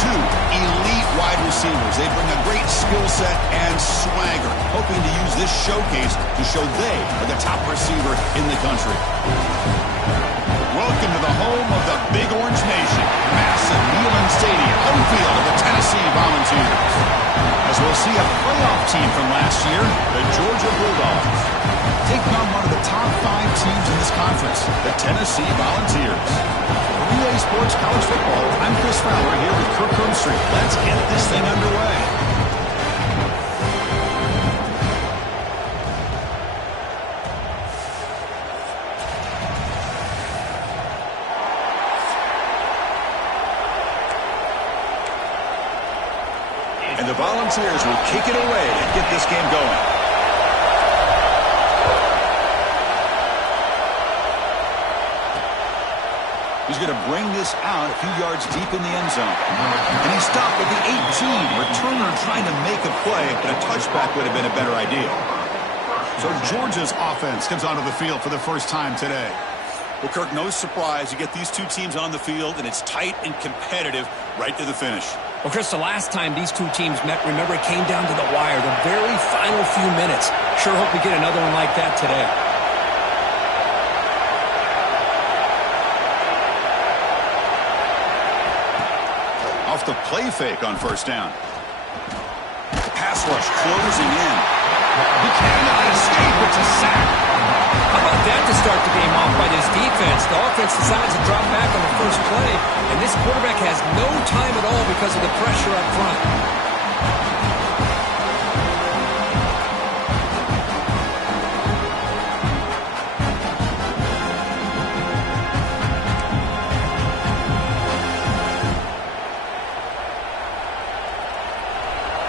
two elite wide receivers. They bring a great skill set and swagger, hoping to use this showcase to show they are the top receiver in the country. Welcome to the home of the Big Orange Nation. Massive Neyland Stadium, home field of the Tennessee Volunteers. As we'll see a playoff team from last year, the Georgia Bulldogs, taking on one of the top 5 teams in this conference, the Tennessee Volunteers. For EA Sports College Football, I'm Chris Fowler here with Kirk Herbstreit. Let's get this thing underway. And the Volunteers will kick it away to get this game going. He's going to bring this out a few yards deep in the end zone. And he stopped at the 18. Returner trying to make a play, but a touchback would have been a better idea. So Georgia's offense comes onto the field for the first time today. Well, Kirk, no surprise. You get these two teams on the field, and it's tight and competitive right to the finish. Well, Chris, the last time these two teams met, remember, it came down to the wire, the very final few minutes. Sure hope we get another one like that today. Off the play fake on first down. Pass rush closing in. He cannot escape. It's a sack. How about that to start the game off by this defense? The offense decides to drop back on the first play, and this quarterback has no time at all because of the pressure up front.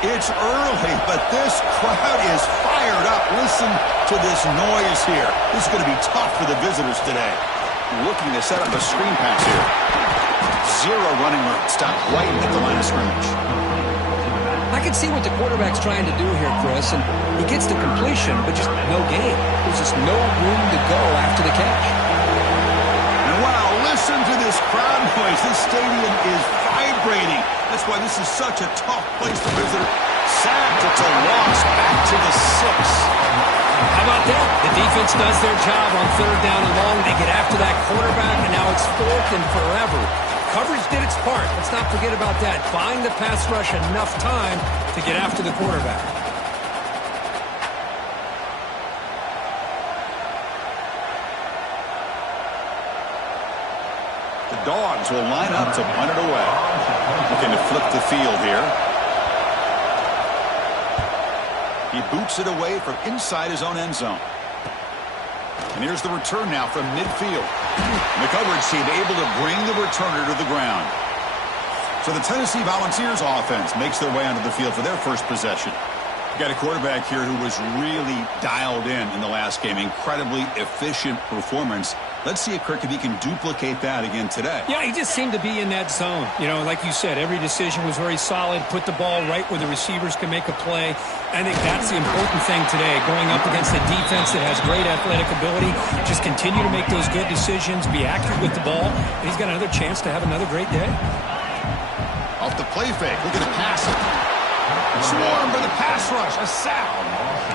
It's early, but this crowd is fired up. Listen to this noise here. This is going to be tough for the visitors today. Looking to set up a screen pass here. Zero running room. Stop right at the line of scrimmage. I can see what the quarterback's trying to do here, Chris, and he gets the completion, but just no gain. There's just no room to go after the catch. And wow, listen to this crowd noise. This stadium is vibrating. That's why this is such a tough place to visit. Sacked. It's a loss back to the 6. How about that? The defense does their job on third down and long. They get after that quarterback, and now it's 4th and forever. Coverage did its part. Let's not forget about that. Buying the pass rush enough time to get after the quarterback. The Dogs will line up to punt it away. Looking to flip the field here. He boots it away from inside his own end zone. And here's the return now from midfield. And the coverage team able to bring the returner to the ground. So the Tennessee Volunteers offense makes their way onto the field for their first possession. Got a quarterback here who was really dialed in the last game. Incredibly efficient performance. Let's see if Kirk, if he can duplicate that again today. Yeah, he just seemed to be in that zone. You know, like you said, every decision was very solid. Put the ball right where the receivers can make a play. I think that's the important thing today. Going up against a defense that has great athletic ability. Just continue to make those good decisions. Be accurate with the ball. And he's got another chance to have another great day. Off the play fake. Look at the pass. Swarm for the pass rush. A sack.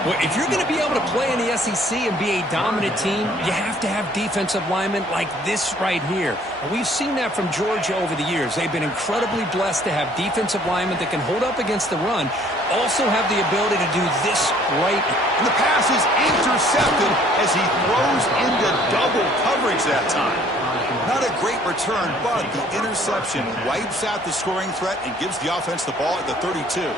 Well, if you're going to be able to play in the SEC and be a dominant team, you have to have defensive linemen like this right here. And we've seen that from Georgia over the years. They've been incredibly blessed to have defensive linemen that can hold up against the run, also have the ability to do this right. And the pass is intercepted as he throws into double coverage that time. Not a great return, but the interception wipes out the scoring threat and gives the offense the ball at the 32.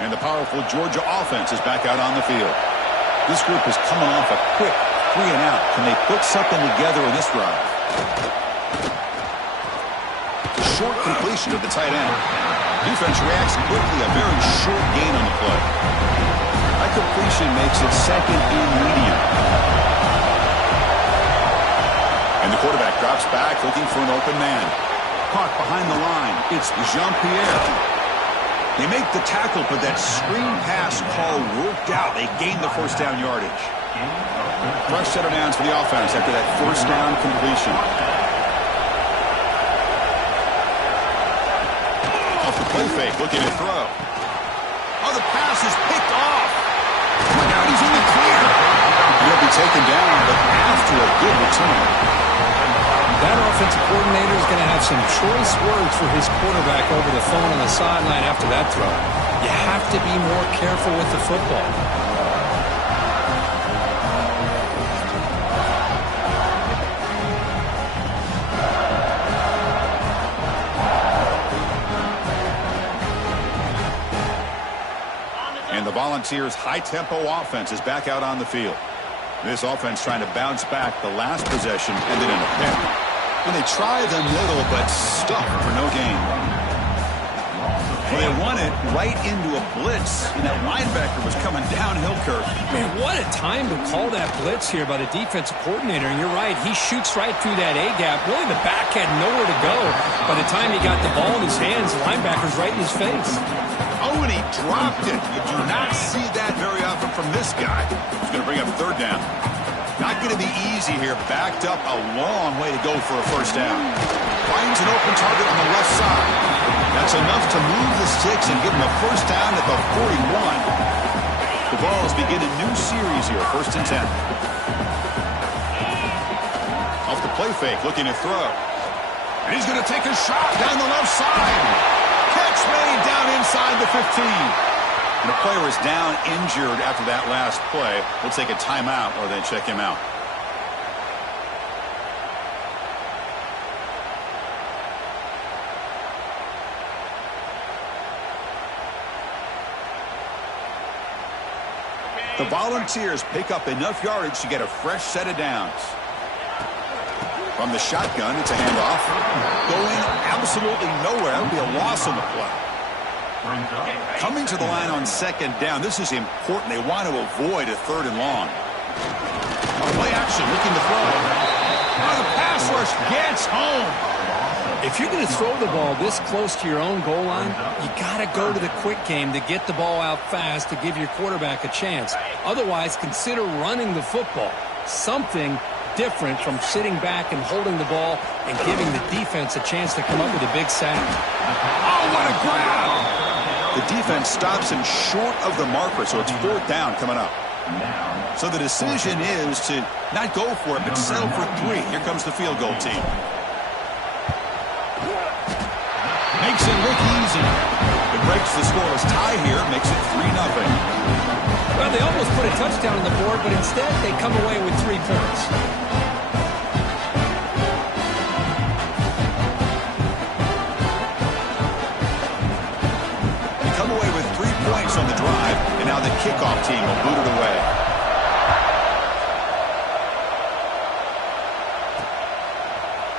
And the powerful Georgia offense is back out on the field. This group is coming off a quick 3-and-out. Can they put something together in this drive? Short completion to the tight end. Defense reacts quickly. A very short gain on the play. That completion makes it 2nd and medium. And the quarterback drops back looking for an open man. Caught behind the line. It's Jean-Pierre. They make the tackle, but that screen pass call worked out. They gained the first down yardage. Fresh set of downs for the offense after that first down completion. Off the play fake, looking to throw. Oh, the pass is picked off. Look out, he's in the clear. He'll be taken down, but after a good return. That offensive coordinator is going to have some choice words for his quarterback over the phone on the sideline after that throw. You have to be more careful with the football. And the Volunteers' high-tempo offense is back out on the field. This offense trying to bounce back the last possession and then in a pick. And they try the middle, but stuck for no gain. Well, they won it right into a blitz, and that linebacker was coming downhill, Kirk. Man, what a time to call that blitz here by the defensive coordinator. And you're right, he shoots right through that A-gap. Really, the back had nowhere to go. By the time he got the ball in his hands, the linebacker's right in his face. Oh, and he dropped it. You do not see that very often from this guy. He's going to bring up third down. Not going to be easy here. Backed up a long way to go for a first down. Finds an open target on the left side. That's enough to move the sticks and give him a first down at the 41. The Vols begin a new series here, 1st and 10. Off the play fake, looking to throw. And he's going to take a shot down the left side. Catch made down inside the 15. And the player is down injured after that last play. We'll take a timeout or then check him out. The Volunteers pick up enough yardage to get a fresh set of downs. From the shotgun, it's a handoff. Going absolutely nowhere. That would be a loss on the play. Coming to the line on second down. This is important. They want to avoid a third and long. Play action, looking to throw. Oh, the pass rush gets home. If you're going to throw the ball this close to your own goal line, you got to go to the quick game to get the ball out fast to give your quarterback a chance. Otherwise, consider running the football. Something different from sitting back and holding the ball and giving the defense a chance to come up with a big sack. Oh, what a grab! The defense stops him short of the marker, so it's 4th down coming up. So the decision is to not go for it, but settle for 3. Here comes the field goal team. Makes it look easy. It breaks the scoreless tie here, makes it 3-0. Well, they almost put a touchdown on the board, but instead they come away with 3 points. They come away with 3 points on the drive, and now the kickoff team will boot it away.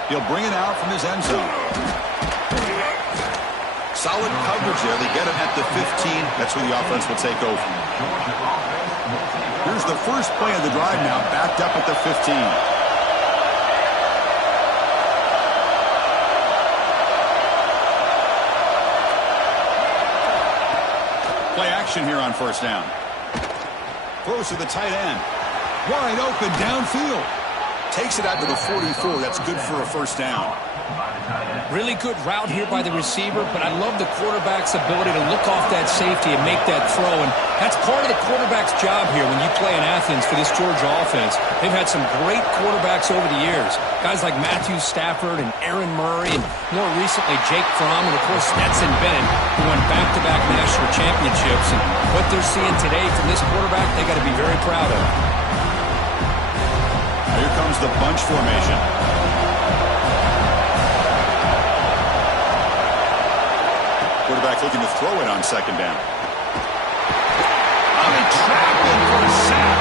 He'll bring it out from his end zone. Solid coverage there. They get him at the 15. That's where the offense will take over. Here's the first play of the drive now, backed up at the 15. Play action here on 1st down. Throws to the tight end. Wide open downfield. Takes it out to the 44. That's good for a 1st down. Really good route here by the receiver, but I love the quarterback's ability to look off that safety and make that throw. And that's part of the quarterback's job here when you play in Athens for this Georgia offense. They've had some great quarterbacks over the years. Guys like Matthew Stafford and Aaron Murray, and more recently Jake Fromm, and of course Stetson Bennett, who won back-to-back national championships. And what they're seeing today from this quarterback, they got to be very proud of. Here comes the bunch formation. Quarterback looking to throw it on 2nd down. Oh, they trap him for a sack.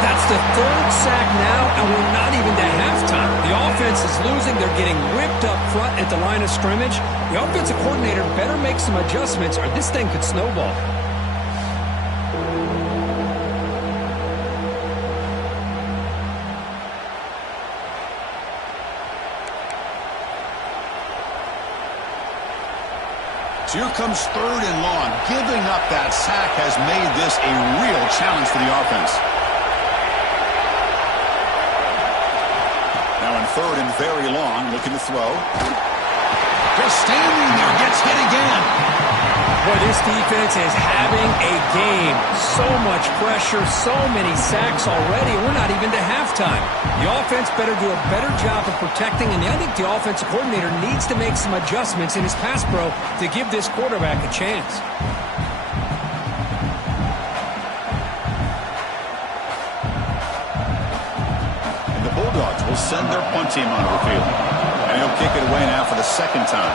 That's the 3rd sack now, and we're not even to halftime. The offense is losing. They're getting whipped up front at the line of scrimmage. The offensive coordinator better make some adjustments, or this thing could snowball. So here comes 3rd and long. Giving up that sack has made this a real challenge for the offense. Now in 3rd and very long, looking to throw. Just standing there, gets hit again. Boy, this defense is having a game. So much pressure, so many sacks already. We're not even to halftime. The offense better do a better job of protecting, and I think the offensive coordinator needs to make some adjustments in his pass pro to give this quarterback a chance. And the Bulldogs will send their punt team onto the field. And he'll kick it away now for the 2nd time.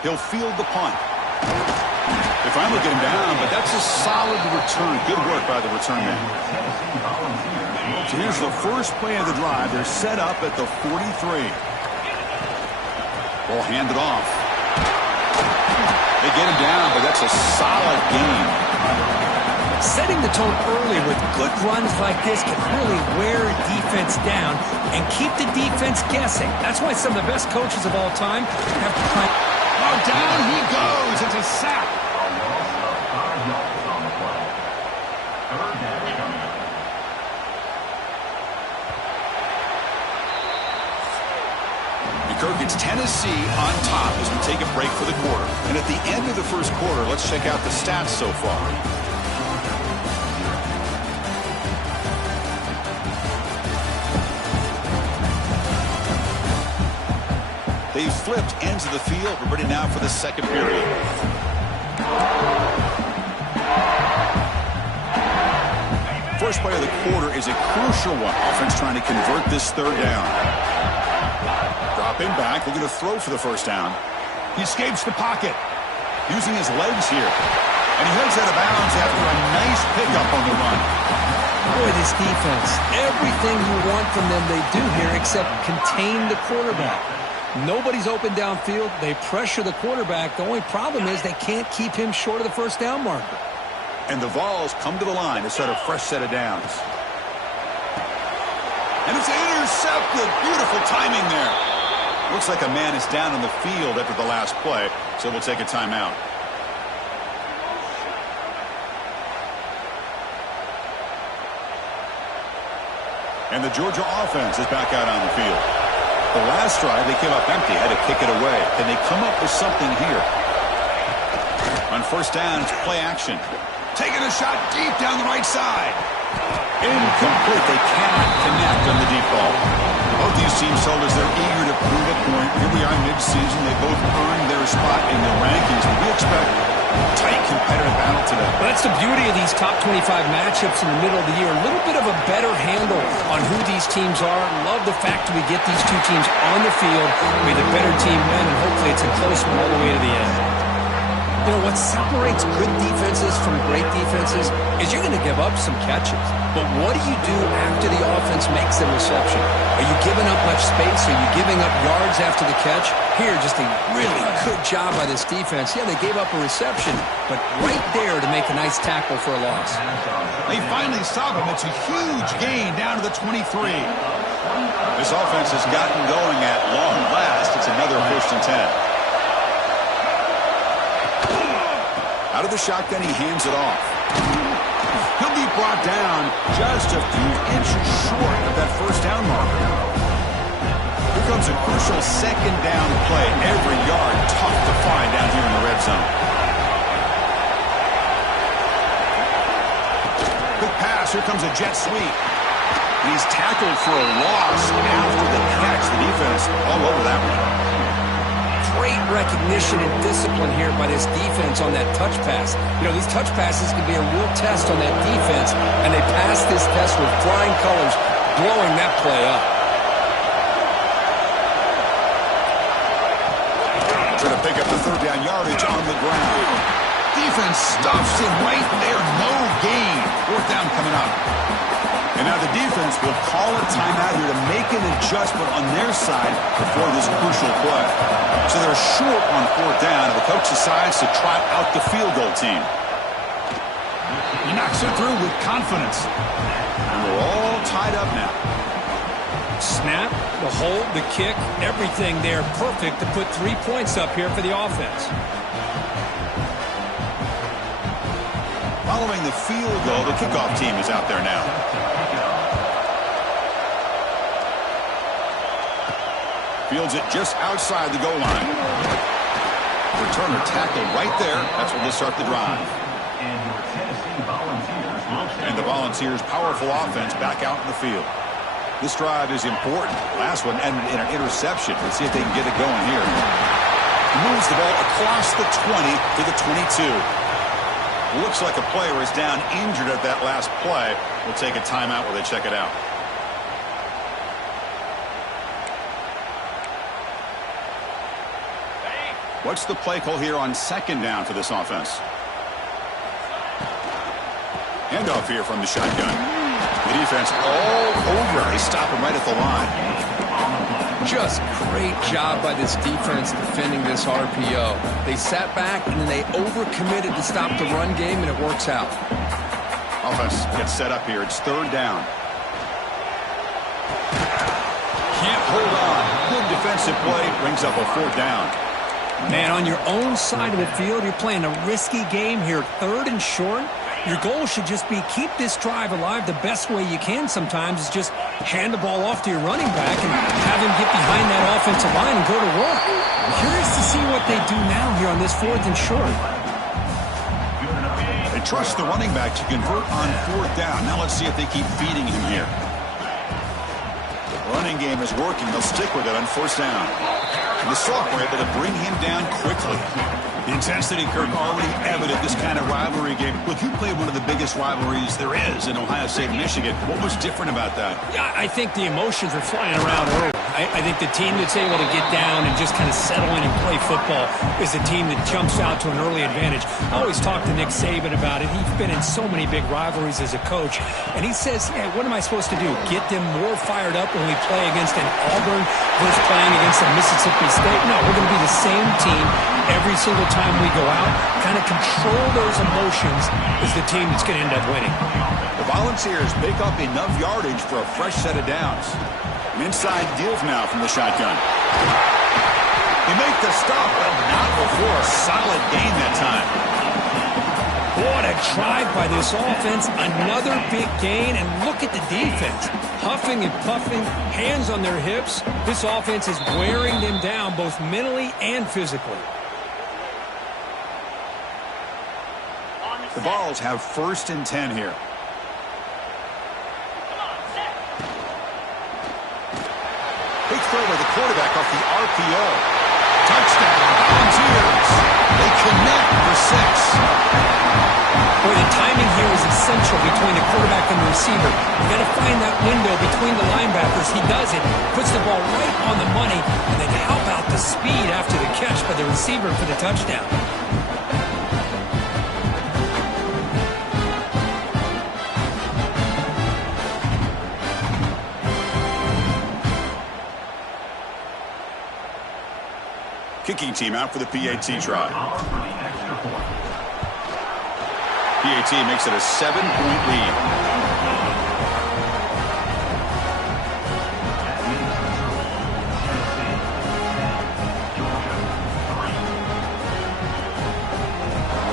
He'll field the punt. They finally get him down, but that's a solid return. Good work by the return man. So here's the first play of the drive. They're set up at the 43. Ball handed off. They get him down, but that's a solid game. Setting the tone early with good runs like this can really wear a defense down and keep the defense guessing. That's why some of the best coaches of all time have tried. Oh, down he goes. It's a sack. Kirk, it's Tennessee on top as we take a break for the quarter. And at the end of the first quarter, let's check out the stats so far. They've flipped ends of the field. We're ready now for the 2nd period. First play of the quarter is a crucial one. Offense trying to convert this 3rd down. Dropping back, looking to throw for the 1st down. He escapes the pocket, using his legs here. And he heads out of bounds after a nice pickup on the run. Boy, this defense, everything you want from them they do here except contain the quarterback. Nobody's open downfield. They pressure the quarterback. The only problem is they can't keep him short of the 1st down marker. And the Vols come to the line to set a fresh set of downs. And it's intercepted. Beautiful timing there. Looks like a man is down on the field after the last play, so we'll take a timeout. And the Georgia offense is back out on the field. The last drive, they came up empty, had to kick it away. Can they come up with something here? On 1st down, it's play action. Taking a shot deep down the right side. Incomplete. They cannot connect on the deep ball. Both these teams told us they're eager to prove a point. Here we are mid-season. They both earned their spot in the rankings. But we expect tight competitive battle today. Well, that's the beauty of these top 25 matchups in the middle of the year. A little bit of a better handle on who these teams are. Love the fact that we get these two teams on the field. May the better team win, and hopefully it's a close one all the way to the end. You know, what separates good defenses from great defenses is you're going to give up some catches. But what do you do after the offense makes the reception? Are you giving up much space? Are you giving up yards after the catch? Here, just a really good job by this defense. Yeah, they gave up a reception, but right there to make a nice tackle for a loss. They finally stop him. It's a huge gain down to the 23. This offense has gotten going at long last. It's another 1st and 10. Out of the shotgun, he hands it off. He'll be brought down just a few inches short of that 1st down marker. Here comes a crucial 2nd down play. Every yard tough to find down here in the red zone. Quick pass. Here comes a jet sweep. He's tackled for a loss after the catch. The defense all over that one. Great recognition and discipline here by this defense on that touch pass. You know, these touch passes can be a real test on that defense, and they passed this test with flying colors, blowing that play up. Trying to pick up the 3rd down yardage on the ground. Defense stuffs him right there. No gain. 4th down coming up. And now the defense will call a timeout here to make an adjustment on their side before this crucial play. So they're short on 4th down, and the coach decides to trot out the field goal team. He knocks it through with confidence. And we're all tied up now. Snap, the hold, the kick, everything there perfect to put 3 points up here for the offense. Following the field goal, the kickoff team is out there now. Fields it just outside the goal line. Returner tackled right there. That's where they start the drive. And the Volunteers' powerful offense back out in the field. This drive is important. Last one ended in an interception. Let's see if they can get it going here. He moves the ball across the 20 to the 22. Looks like a player is down injured at that last play. We'll take a timeout while they check it out. What's the play call here on second down for this offense? Handoff here from the shotgun. The defense all over. They stop him right at the line. Just great job by this defense defending this RPO. They sat back and then they overcommitted to stop the run game, and it works out. Offense gets set up here. It's third down. Can't hold on. Good defensive play. Brings up a fourth down. Man, on your own side of the field, you're playing a risky game here. Third and short. Your goal should just be keep this drive alive the best way you can sometimes is just hand the ball off to your running back and have him get behind that offensive line and go to work. I'm curious to see what they do now here on this fourth and short. They trust the running back to convert on fourth down. Now let's see if they keep feeding him here. The running game is working. They'll stick with it on first down. And the sophomore able to bring him down quickly. The intensity, Kirk, already evident this kind of rivalry game. Look, you played one of the biggest rivalries there is in Ohio State and Michigan. What was different about that? Yeah, I think the emotions are flying around early. I think the team that's able to get down and just kind of settle in and play football is the team that jumps out to an early advantage. I always talk to Nick Saban about it. He's been in so many big rivalries as a coach. And he says, yeah, what am I supposed to do? Get them more fired up when we play against an Auburn versus playing against a Mississippi State? No, we're going to be the same team every single time we go out. Kind of control those emotions is the team that's going to end up winning. The Volunteers make up enough yardage for a fresh set of downs. An inside deals now from the shotgun. They make the stop, but not before a solid gain that time. What a drive by this offense. Another big gain, and look at the defense. Huffing and puffing, hands on their hips. This offense is wearing them down both mentally and physically. The Vols have first and 10 here. Big throw by the quarterback off the RPO. Touchdown, Volunteers. They connect for 6. Boy, the timing here is essential between the quarterback and the receiver. You got to find that window between the linebackers. He does it, puts the ball right on the money, and then how about the speed after the catch by the receiver for the touchdown? Kicking team out for the PAT try. PAT makes it a 7-point lead.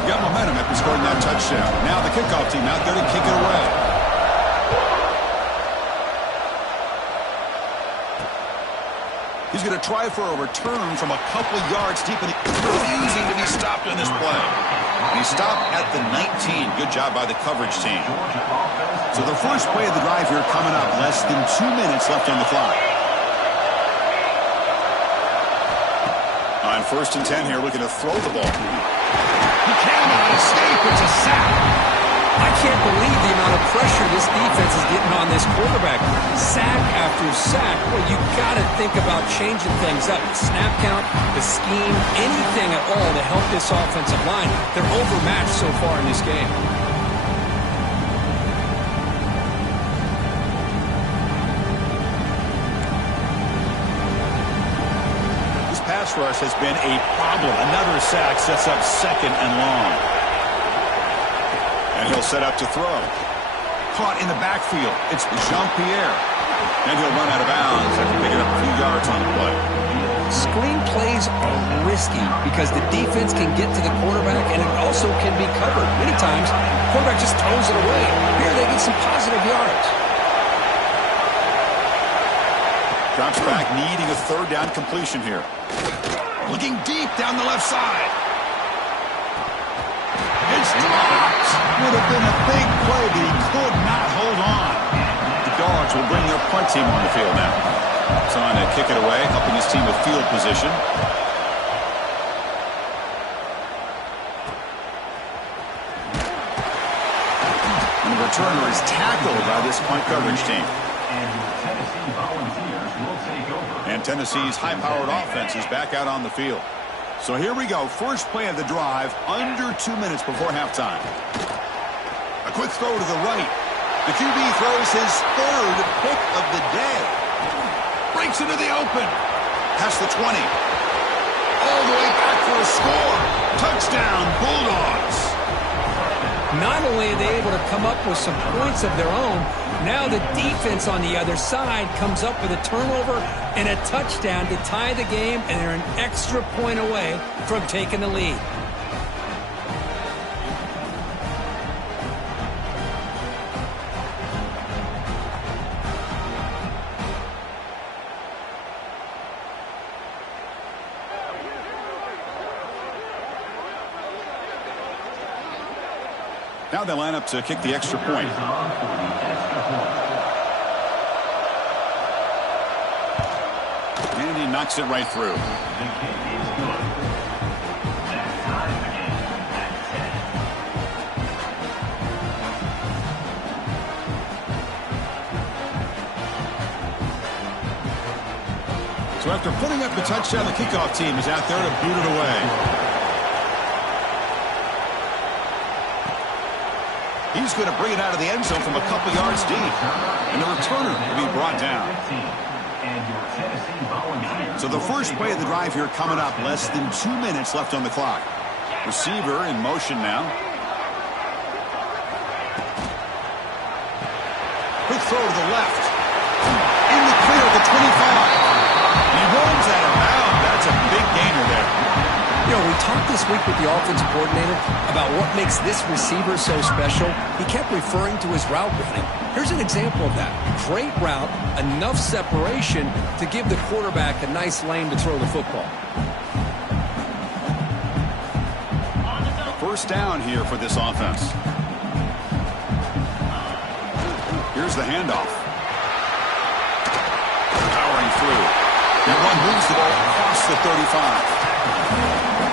Got momentum after scoring that touchdown. Now the kickoff team out there to kick it away. He's going to try for a return from a couple yards deep, and refusing to be stopped on this play. And he stopped at the 19. Good job by the coverage team. So the first play of the drive here coming up. Less than 2 minutes left on the clock. On first and 10 here, looking to throw the ball. He cannot escape. It's a sack. I can't believe the amount of pressure this defense is getting on this quarterback. Sack after sack. Well, you got to think about changing things up. Snap count, the scheme, anything at all to help this offensive line. They're overmatched so far in this game. This pass rush has been a problem. Another sack sets up second and long. And he'll set up to throw. caught in the backfield. It's Jean-Pierre. And he'll run out of bounds after picking up a few yards on the play. Screen plays are risky because the defense can get to the quarterback, and it also can be covered. Many times, the quarterback just throws it away. Here they get some positive yards. Drops back, needing a third down completion here. Looking deep down the left side. It's dropped. Would have been a big play, but he could not hold on. The Dogs will bring their punt team on the field now. It's on to kick it away, helping his team with field position. And the returner is tackled by this punt coverage team. And Tennessee's high-powered offense is back out on the field. So here we go. First play of the drive, under 2 minutes before halftime. A quick throw to the right. The QB throws his third pick of the day. Breaks into the open. Past the 20. All the way back for a score. Touchdown, Bulldogs. Not only are they able to come up with some points of their own, now the defense on the other side comes up with a turnover and a touchdown to tie the game, and they're an extra point away from taking the lead. Now they line up to kick the extra point. And he knocks it right through. So after putting up the touchdown, the kickoff team is out there to boot it away. He's going to bring it out of the end zone from a couple yards deep. And the returner will be brought down. So the first play of the drive here coming up. Less than 2 minutes left on the clock. Receiver in motion now. Quick throw to the left. In the clear at the 25. He rolls out of bounds. That's a big gainer there. You know, we talked this week with the offensive coordinator about what makes this receiver so special. He kept referring to his route running. Here's an example of that. Great route, enough separation to give the quarterback a nice lane to throw the football. First down here for this offense. Here's the handoff. Powering through. That one moves the ball across the 35.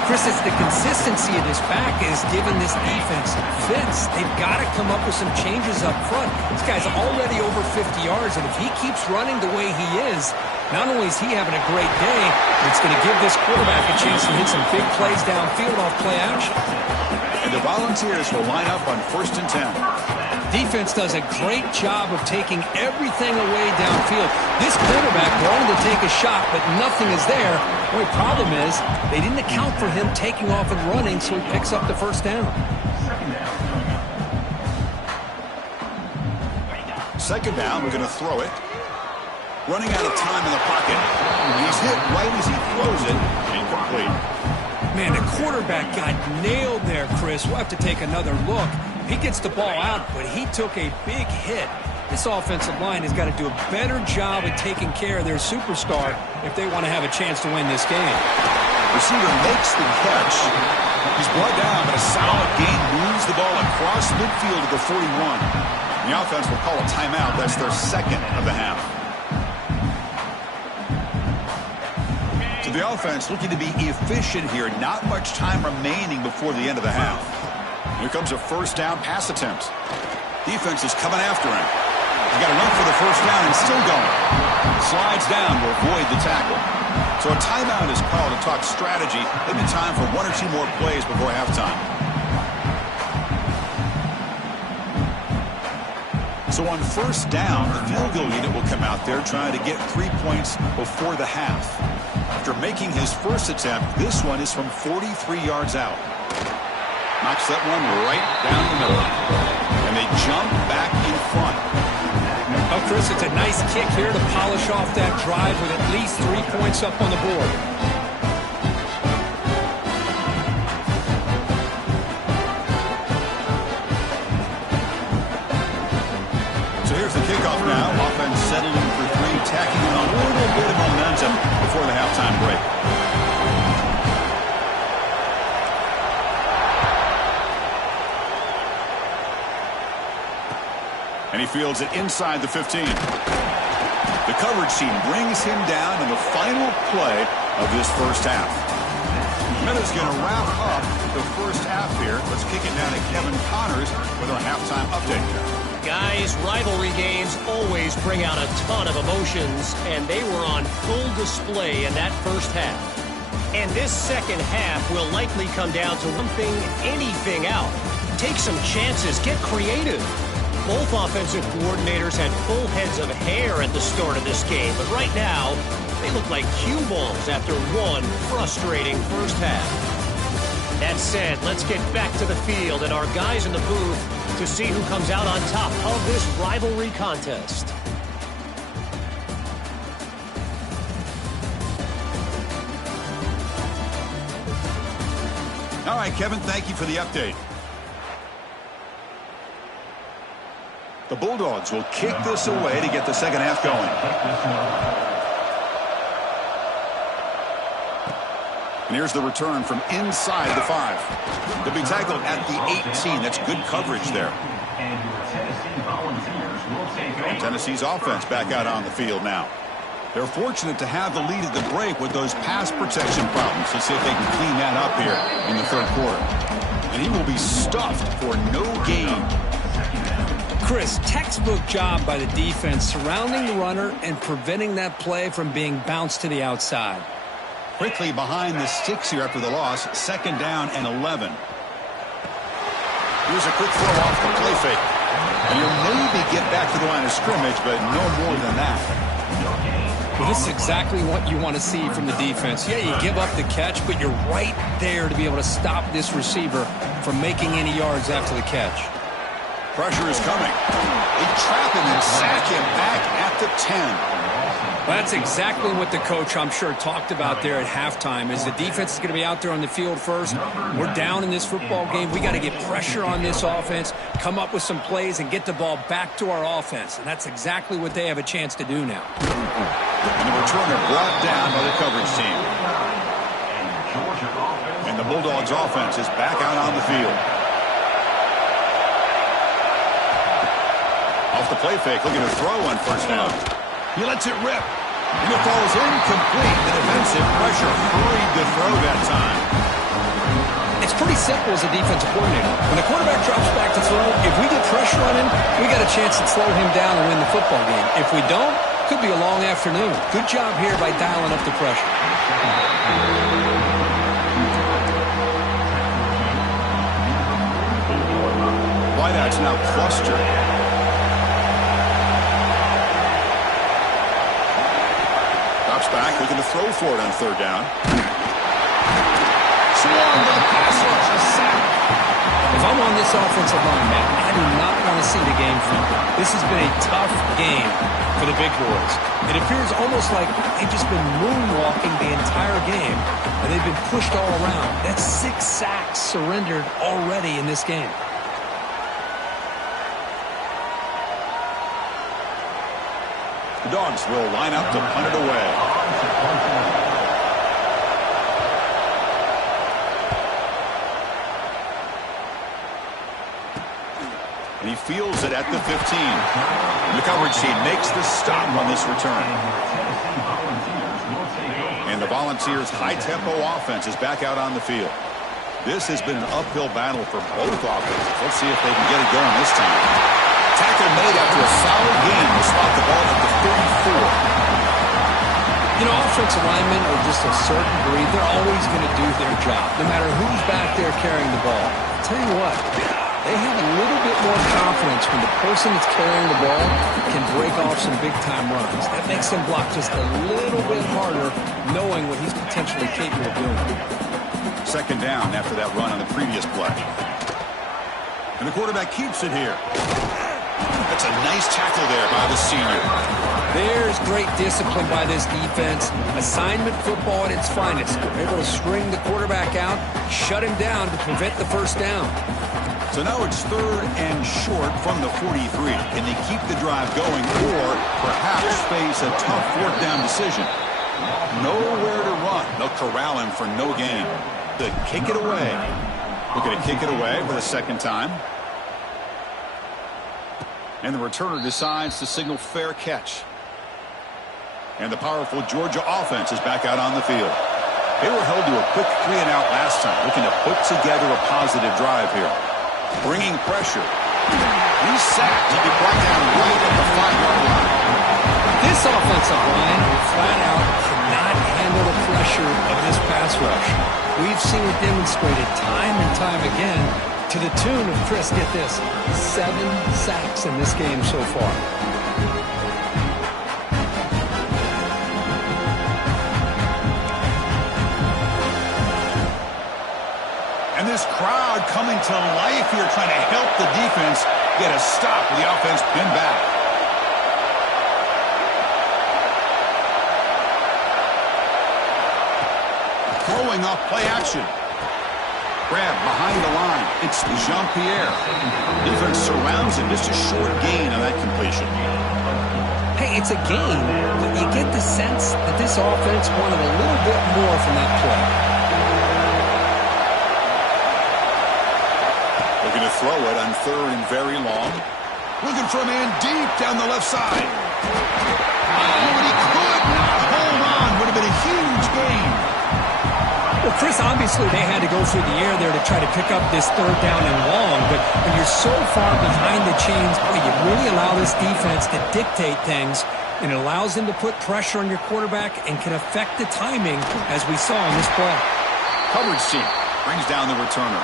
Chris, it's the consistency of this back is giving this defense fits. They've got to come up with some changes up front. This guy's already over 50 yards, and if he keeps running the way he is, not only is he having a great day, but it's going to give this quarterback a chance to hit some big plays downfield off play action. And the Volunteers will line up on 1st and 10. Defense does a great job of taking everything away downfield. This quarterback wanted to take a shot, but nothing is there. The only problem is they didn't account for him taking off and running, so he picks up the first down. Second down, we're going to throw it. Running out of time in the pocket. He's hit right as he throws it. Incomplete. Man, the quarterback got nailed there, Chris. We'll have to take another look. He gets the ball out, but he took a big hit. This offensive line has got to do a better job of taking care of their superstar if they want to have a chance to win this game. Receiver makes the catch. He's brought down, but a solid gain moves the ball across midfield to the 41. The offense will call a timeout. That's their second of the half. So the offense looking to be efficient here. Not much time remaining before the end of the half. Here comes a first down pass attempt. Defense is coming after him. He's got enough for the first down and still going. Slides down to avoid the tackle. So a timeout is called to talk strategy. Maybe time for 1 or 2 more plays before halftime. So on first down, the field goal unit will come out there trying to get 3 points before the half. After making his first attempt, this one is from 43 yards out. Knocks that one right down the middle. And they jump back in front. Chris, it's a nice kick here to polish off that drive with at least 3 points up on the board. So here's the kickoff now. Offense settling for 3, tacking on a little bit of momentum before the halftime break. And he fields it inside the 15. The coverage team brings him down in the final play of this first half. Meta's going to wrap up the first half here. Let's kick it down to Kevin Connors with our halftime update. Guys, rivalry games always bring out a ton of emotions, and they were on full display in that first half. And this second half will likely come down to anything out. Take some chances, get creative. Both offensive coordinators had full heads of hair at the start of this game, but right now, they look like cue balls after one frustrating first half. That said, let's get back to the field and our guys in the booth to see who comes out on top of this rivalry contest. All right, Kevin, thank you for the update. The Bulldogs will kick this away to get the second half going. And here's the return from inside the 5. They'll be tackled at the 18. That's good coverage there. And Tennessee's offense back out on the field now. They're fortunate to have the lead at the break with those pass protection problems. Let's see if they can clean that up here in the third quarter. And he will be stuffed for no gain. Chris, textbook job by the defense surrounding the runner and preventing that play from being bounced to the outside. Quickly behind the sticks here after the loss. Second down and 11. Here's a quick throw off the play fake. And you'll maybe get back to the line of scrimmage, but no more than that. Well, this is exactly what you want to see from the defense. Yeah, you give up the catch, but you're right there to be able to stop this receiver from making any yards after the catch. Pressure is coming. They trap him and sack him back at the 10. Well, that's exactly what the coach, I'm sure, talked about there at halftime, is the defense is going to be out there on the field first. We're down in this football game. We got to get pressure on this offense, come up with some plays, and get the ball back to our offense. And that's exactly what they have a chance to do now. And the returner brought down by the coverage team. And the Bulldogs offense is back out on the field. Off the play fake, looking to throw on first down. He lets it rip. And it falls incomplete. The defensive pressure hurried the throw that time. It's pretty simple as a defensive coordinator. When the quarterback drops back to throw, if we get pressure on him, we got a chance to slow him down and win the football game. If we don't, could be a long afternoon. Good job here by dialing up the pressure. Wideouts now clustered. Back, looking to throw for it on third down. Swung to the passer, a sack. If I'm on this offensive line, man, I do not want to see the game flip. This has been a tough game for the big boys. It appears almost like they've just been moonwalking the entire game, and they've been pushed all around. That's 6 sacks surrendered already in this game. The Dogs will line up to punt it away. And he fields it at the 15. And the coverage team makes the stop on this return. And the Volunteers' high-tempo offense is back out on the field. This has been an uphill battle for both offenses. Let's see if they can get it going this time. Tackle made after a solid game to spot the ball at the 34. You know, offensive linemen are just a certain breed. They're always going to do their job, no matter who's back there carrying the ball. I'll tell you what, they have a little bit more confidence when the person that's carrying the ball can break off some big-time runs. That makes them block just a little bit harder, knowing what he's potentially capable of doing. Second down after that run on the previous play. And the quarterback keeps it here. That's a nice tackle there by the senior. There's great discipline by this defense. Assignment football at its finest. They're able to string the quarterback out, shut him down to prevent the first down. So now it's 3rd and short from the 43. Can they keep the drive going or perhaps face a tough 4th down decision? Nowhere to run. They'll corral him for no gain. To kick it away. Looking to kick it away for the 2nd time. And the returner decides to signal fair catch. And the powerful Georgia offense is back out on the field. They were held to a quick 3-and-out last time, looking to put together a positive drive here. Bringing pressure. He's sacked. He'll be brought down right at the 5-yard line. This offensive line, flat out, cannot handle the pressure of this pass rush. We've seen it demonstrated time and time again to the tune of, Chris, get this, 7 sacks in this game so far. And this crowd coming to life here, trying to help the defense get a stop with the offense pinned back. Throwing off play action. Grab behind the line. It's Jean-Pierre. Defense surrounds him. Just a short gain on that completion. Hey, it's a gain, but you get the sense that this offense wanted a little bit more from that play. Looking to throw it on 3rd and very long. Looking for a man deep down the left side. Oh, and he could not hold on. Would have been a huge gain. Well, Chris, obviously they had to go through the air there to try to pick up this 3rd down and long, but when you're so far behind the chains, boy, you really allow this defense to dictate things, and it allows them to put pressure on your quarterback and can affect the timing, as we saw in this play. Coverage team brings down the returner.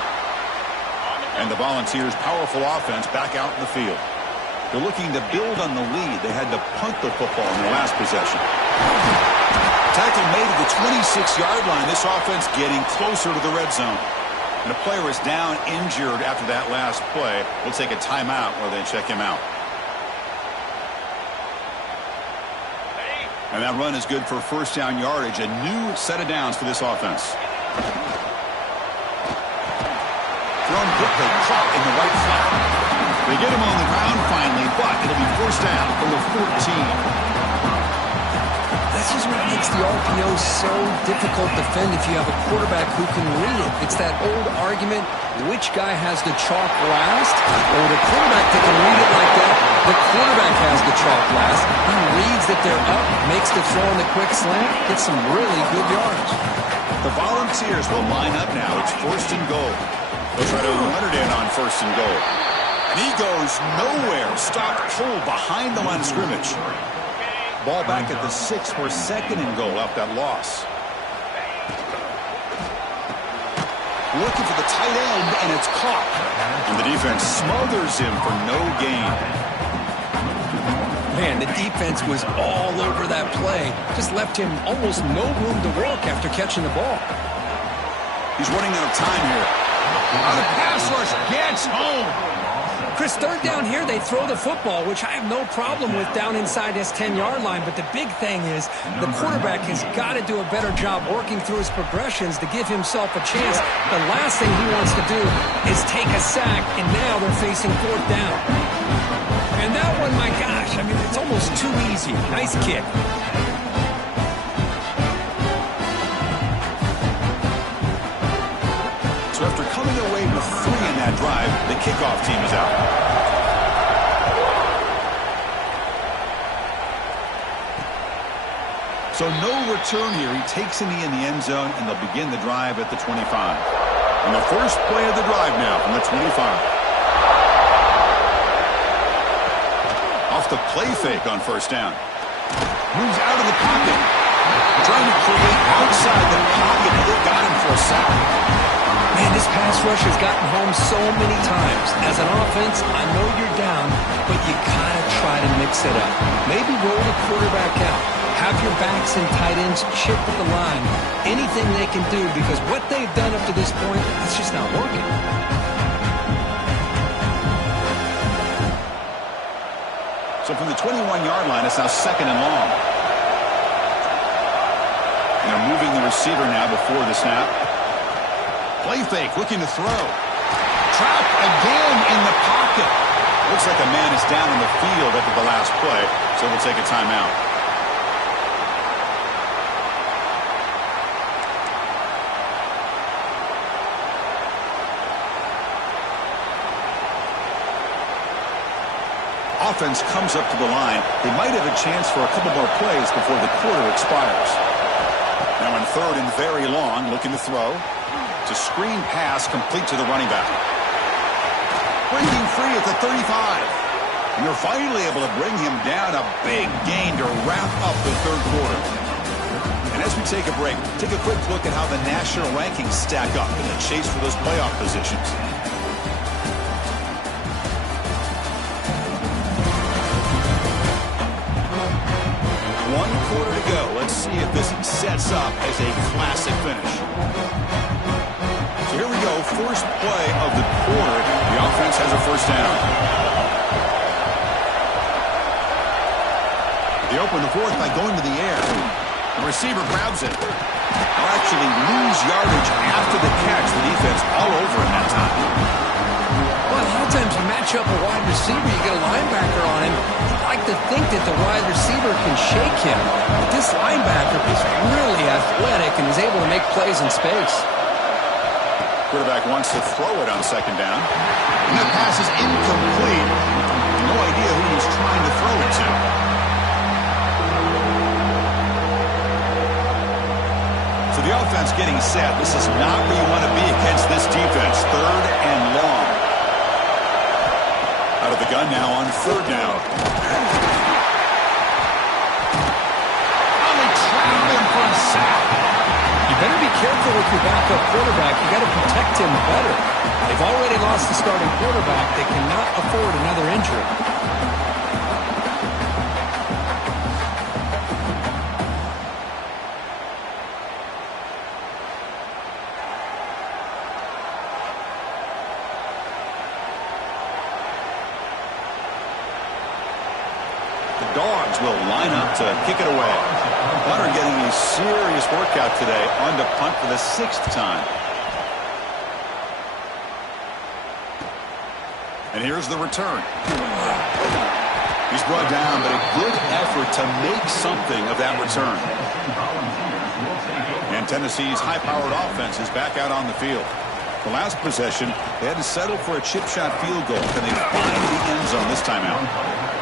And the Volunteers' powerful offense back out in the field. They're looking to build on the lead. They had to punt the football in their last possession. Tackle made at the 26-yard line. This offense getting closer to the red zone. And a player is down injured after that last play. We'll take a timeout while they check him out. And that run is good for 1st down yardage. A new set of downs for this offense. Thrown quickly, caught in the right flat. They get him on the ground finally, but it'll be 1st down from the 14. This is what makes the RPO so difficult to defend if you have a quarterback who can read it. It's that old argument, which guy has the chalk last? Or the quarterback that can read it like that, the quarterback has the chalk last. He reads that they're up, makes the throw on the quick slant, gets some really good yards. The Volunteers will line up now. It's 1st and goal. They'll try to run it in on 1st and goal. And he goes nowhere. Stopped cold behind the line of scrimmage. Ball back at the 6 for 2nd and goal after that loss. Looking for the tight end, and it's caught. And the defense smothers him for no gain. Man, the defense was all over that play. Just left him almost no room to walk after catching the ball. He's running out of time here. The pass rush gets home. Chris, 3rd down here, they throw the football, which I have no problem with down inside this 10-yard line. But the big thing is the quarterback has got to do a better job working through his progressions to give himself a chance. The last thing he wants to do is take a sack, and now they're facing 4th down. And that one, my gosh, I mean, it's almost too easy. Nice kick. So after coming away with 3 in that drive, the kickoff team is out. So no return here. He takes in the end zone, and they'll begin the drive at the 25. And the first play of the drive now from the 25. Off the play fake on 1st down. Moves out of the pocket. Trying to create outside the pocket. They've got him for a sack. Man, this pass rush has gotten home so many times. As an offense, I know you're down, but you gotta try to mix it up. Maybe roll the quarterback out. Have your backs and tight ends chip at the line. Anything they can do, because what they've done up to this point, it's just not working. So from the 21-yard line, it's now 2nd and long. And they're moving the receiver now before the snap. Play fake, looking to throw. Trapped again in the pocket. Looks like a man is down on the field after the last play, so we'll take a timeout. Offense comes up to the line. They might have a chance for a couple more plays before the quarter expires. Now in 3rd and very long, looking to throw. It's a screen pass complete to the running back. Breaking free at the 35. And you're finally able to bring him down. A big gain to wrap up the 3rd quarter. And as we take a break, take a quick look at how the national rankings stack up in the chase for those playoff positions. 1 quarter to go. Let's see if this sets up as a classic finish. So here we go. First play of the quarter. The offense has a 1st down. They open the 4th by going to the air. The receiver grabs it. They'll actually lose yardage after the catch. The defense all over him that time. Well, a lot of times you match up a wide receiver, you get a linebacker on him. You'd like to think that the wide receiver can shake him. But this linebacker is really athletic and is able to make plays in space. Quarterback wants to throw it on 2nd down. And that pass is incomplete. No idea who he's trying to throw it to. So the offense getting set. This is not where you want to be against this defense. 3rd and long. Out of the gun now on 3rd down. Oh, they trap him for a sack. You better be careful with your backup quarterback. You got to protect him better. They've already lost the starting quarterback. They cannot afford another injury. Dogs will line up to kick it away. Hunter getting a serious workout today on to punt for the 6th time. And here's the return. He's brought down, but a good effort to make something of that return. And Tennessee's high-powered offense is back out on the field. The last possession, they had to settle for a chip shot field goal. Can they find the end zone this time out?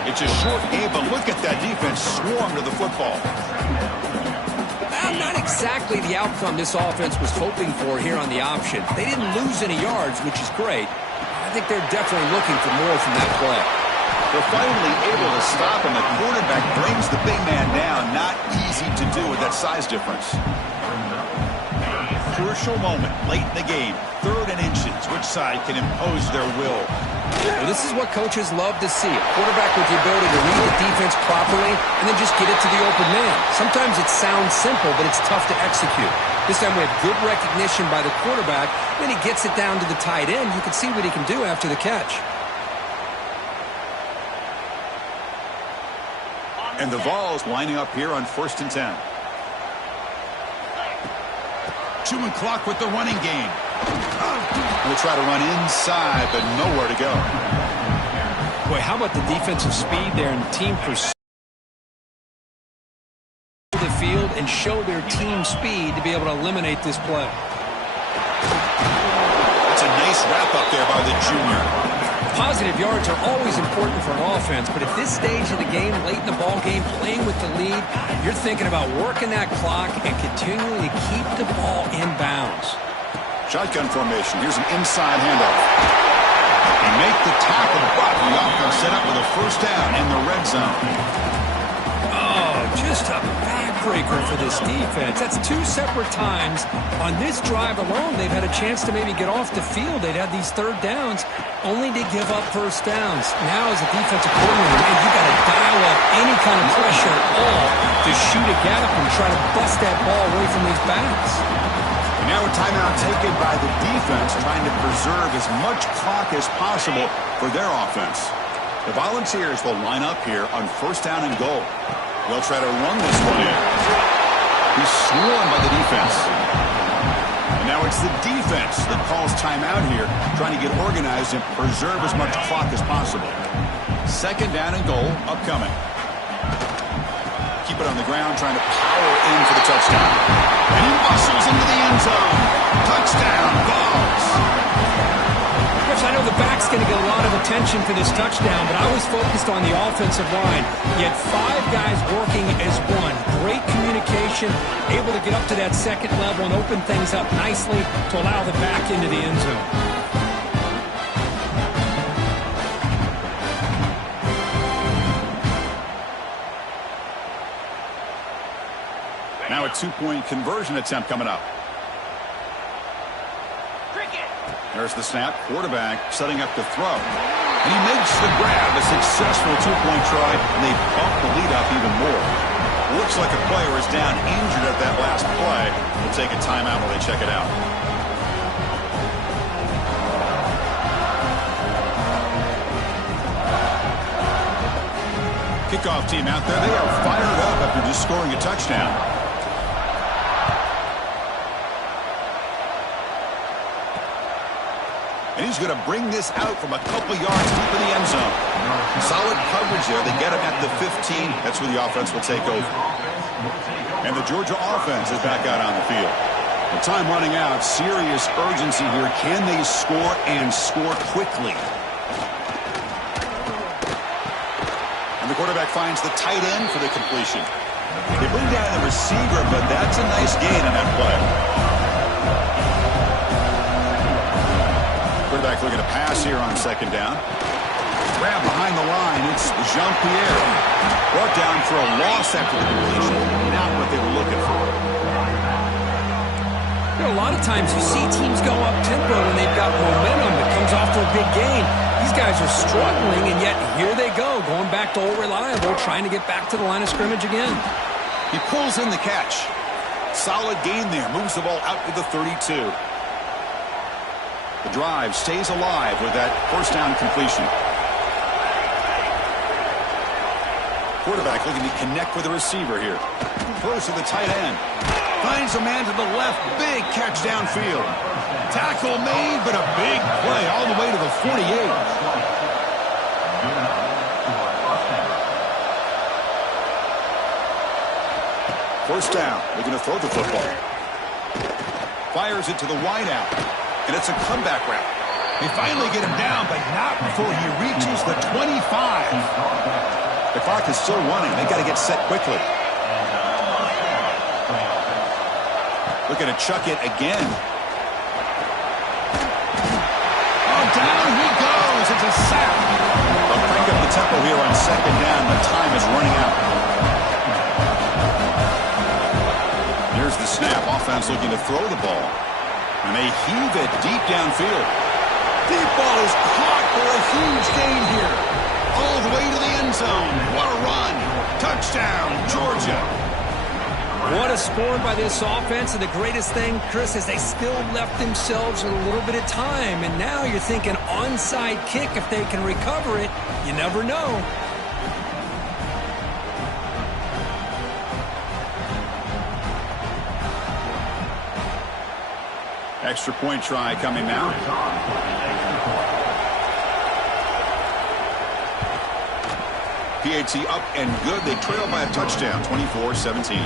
It's a short game, but look at that defense swarm to the football. Not exactly the outcome this offense was hoping for here on the option. They didn't lose any yards, which is great. I think they're definitely looking for more from that play. They're finally able to stop him. The quarterback brings the big man down. Not easy to do with that size difference. Crucial moment late in the game. 3rd and inches. Which side can impose their will? Well, this is what coaches love to see. A quarterback with the ability to read the defense properly and then just get it to the open man. Sometimes it sounds simple, but it's tough to execute. This time we have good recognition by the quarterback. Then he gets it down to the tight end. You can see what he can do after the catch. And the Vols lining up here on 1st and 10. Chewing clock with the running game. We'll try to run inside, but nowhere to go. Boy, how about the defensive speed there and team pursuit the field and show their team speed to be able to eliminate this play. That's a nice wrap up there by the junior. Positive yards are always important for an offense, but at this stage of the game, late in the ball game, playing with the lead, you're thinking about working that clock and continuing to keep the ball in bounds. Shotgun formation. Here's an inside handoff. They make the tackle, but the offense set up with a 1st down in the red zone. Oh, just a backbreaker for this defense. That's 2 separate times. On this drive alone, they've had a chance to maybe get off the field. They'd had these 3rd downs, only to give up 1st downs. Now, as a defensive coordinator, man, you got to dial up any kind of pressure at all to shoot a gap and try to bust that ball away from these backs. Now a timeout taken by the defense, trying to preserve as much clock as possible for their offense. The Volunteers will line up here on first down and goal. They'll try to run this one in. He's swarmed by the defense. And now it's the defense that calls timeout here, trying to get organized and preserve as much clock as possible. Second down and goal upcoming. Keep it on the ground, trying to power in for the touchdown. And he muscles into the end zone. Touchdown, Vols. Chris, I know the back's going to get a lot of attention for this touchdown, but I was focused on the offensive line. You had 5 guys working as one. Great communication, able to get up to that second level and open things up nicely to allow the back into the end zone. Now a 2-point conversion attempt coming up. There's the snap. Quarterback setting up to throw. And he makes the grab. A successful 2-point try, and they bump the lead up even more. Looks like a player is down injured at that last play. We'll take a timeout while they check it out. Kickoff team out there. They are fired up after just scoring a touchdown. And he's going to bring this out from a couple yards deep in the end zone. Solid coverage there. They get him at the 15. That's where the offense will take over. And the Georgia offense is back out on the field. The time running out. Serious urgency here. Can they score and score quickly? And the quarterback finds the tight end for the completion. They bring down the receiver, but that's a nice gain on that play. Quarterback looking to pass here on second down. Grab behind the line. It's Jean-Pierre. Brought down for a loss after the completion. Not what they were looking for. You know, a lot of times you see teams go up tempo when they've got momentum. It comes off to a big gain. These guys are struggling, and yet here they go, going back to old reliable, trying to get back to the line of scrimmage again. He pulls in the catch. Solid gain there. Moves the ball out to the 32. The drive stays alive with that first down completion. Quarterback looking to connect with the receiver here. Throws to the tight end. Finds a man to the left. Big catch downfield. Tackle made, but a big play all the way to the 48. First down. Looking to throw the football. Fires it to the wideout. And it's a comeback route. They finally get him down, but not before he reaches the 25. The clock is still running. They got to get set quickly. Looking to chuck it again. Oh, down he goes. It's a sack. They'll crank up the tempo here on second down. The time is running out. Here's the snap. Offense looking to throw the ball. And they heave it deep downfield. Deep ball is caught for a huge gain here. All the way to the end zone. What a run. Touchdown, Georgia. What a score by this offense. And the greatest thing, Chris, is they still left themselves with a little bit of time. And now you're thinking onside kick. If they can recover it, you never know. Extra point try coming now. PAT up and good. They trail by a touchdown, 24-17.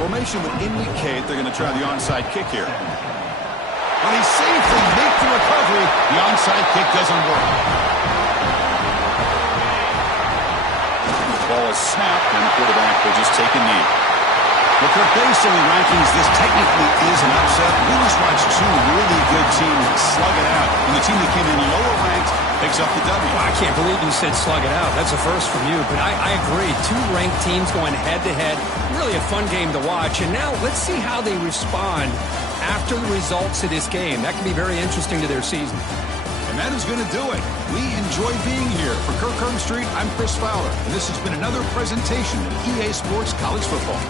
Formation would indicate they're going to try the onside kick here. When he safely makes the recovery, the onside kick doesn't work. The ball is snapped, and the quarterback will just take a knee. Look, based on the rankings, this technically is an upset. We just watched two really good teams slug it out, and the team that came in lower ranked picks up the W. Well, I can't believe you said slug it out. That's a first from you, but I agree. Two ranked teams going head-to-head. Really a fun game to watch, and now let's see how they respond after the results of this game. That can be very interesting to their season. And that is going to do it. We enjoy being here. For Kirk Street, I'm Chris Fowler, and this has been another presentation of EA Sports College Football.